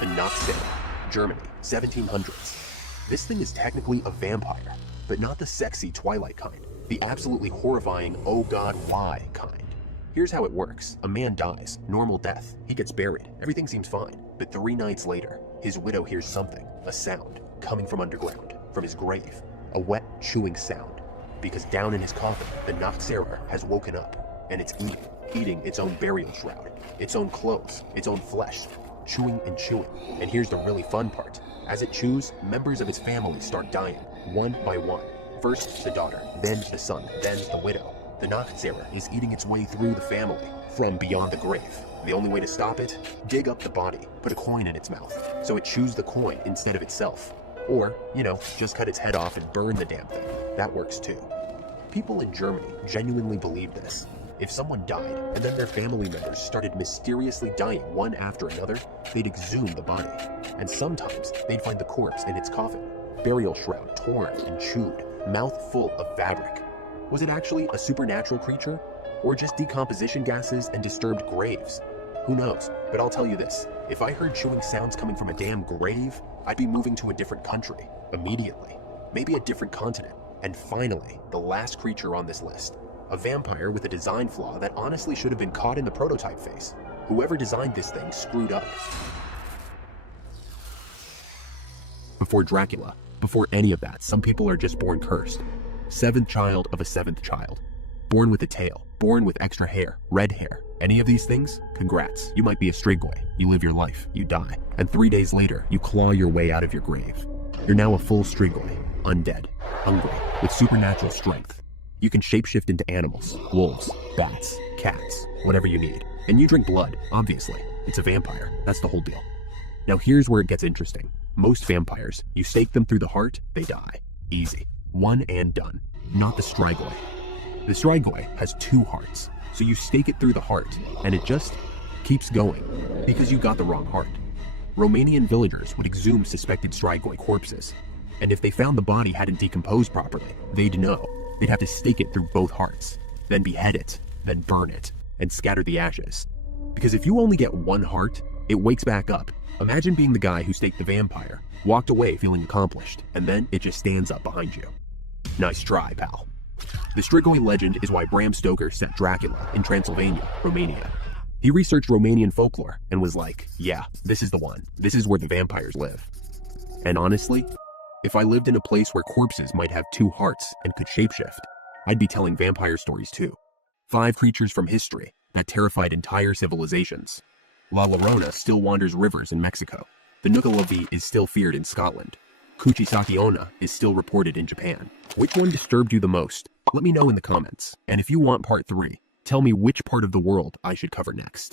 a Noxera, Germany, 1700s. This thing is technically a vampire, but not the sexy Twilight kind, the absolutely horrifying oh god why kind. Here's how it works. A man dies, normal death. He gets buried, everything seems fine. But 3 nights later, his widow hears something, a sound, coming from underground, from his grave. A wet, chewing sound. Because down in his coffin, the Noxera has woken up, and it's eating its own burial shroud, its own clothes, its own flesh, chewing and chewing. And here's the really fun part. As it chews, members of its family start dying, one by one. First the daughter, then the son, then the widow. The Noxera is eating its way through the family, from beyond the grave. The only way to stop it? Dig up the body, put a coin in its mouth, so it chews the coin instead of itself. Or, just cut its head off and burn the damn thing. That works too. People in Germany genuinely believe this. If someone died, and then their family members started mysteriously dying one after another, they'd exhume the body. And sometimes, they'd find the corpse in its coffin, burial shroud torn and chewed, mouth full of fabric. Was it actually a supernatural creature? Or just decomposition gases and disturbed graves? Who knows? But I'll tell you this, if I heard chewing sounds coming from a damn grave, I'd be moving to a different country, immediately. Maybe a different continent. And finally, the last creature on this list. A vampire with a design flaw that honestly should have been caught in the prototype phase. Whoever designed this thing screwed up. Before Dracula, before any of that, some people are just born cursed. 7th child of a 7th child. Born with a tail, born with extra hair, red hair. Any of these things? Congrats. You might be a strigoi. You live your life, you die. And 3 days later, you claw your way out of your grave. You're now a full strigoi, undead, hungry, with supernatural strength. You can shapeshift into animals, wolves, bats, cats, whatever you need. And you drink blood, obviously. It's a vampire. That's the whole deal. Now here's where it gets interesting. Most vampires, you stake them through the heart, they die. Easy. One and done. Not the strigoi. The strigoi has 2 hearts, so you stake it through the heart, and it just keeps going, because you got the wrong heart. Romanian villagers would exhume suspected strigoi corpses, and if they found the body hadn't decomposed properly, they'd know. They'd have to stake it through both hearts, then behead it, then burn it, and scatter the ashes. Because if you only get 1 heart, it wakes back up. Imagine being the guy who staked the vampire, walked away feeling accomplished, and then it just stands up behind you. Nice try, pal. The strigoi legend is why Bram Stoker set Dracula in Transylvania, Romania. He researched Romanian folklore and was like, yeah, this is the one. This is where the vampires live. And honestly, if I lived in a place where corpses might have 2 hearts and could shapeshift, I'd be telling vampire stories too. 5 creatures from history that terrified entire civilizations. La Llorona still wanders rivers in Mexico. The Nuka-Lavi is still feared in Scotland. Kuchisaki-onna is still reported in Japan. Which one disturbed you the most? Let me know in the comments. And if you want part 3, tell me which part of the world I should cover next.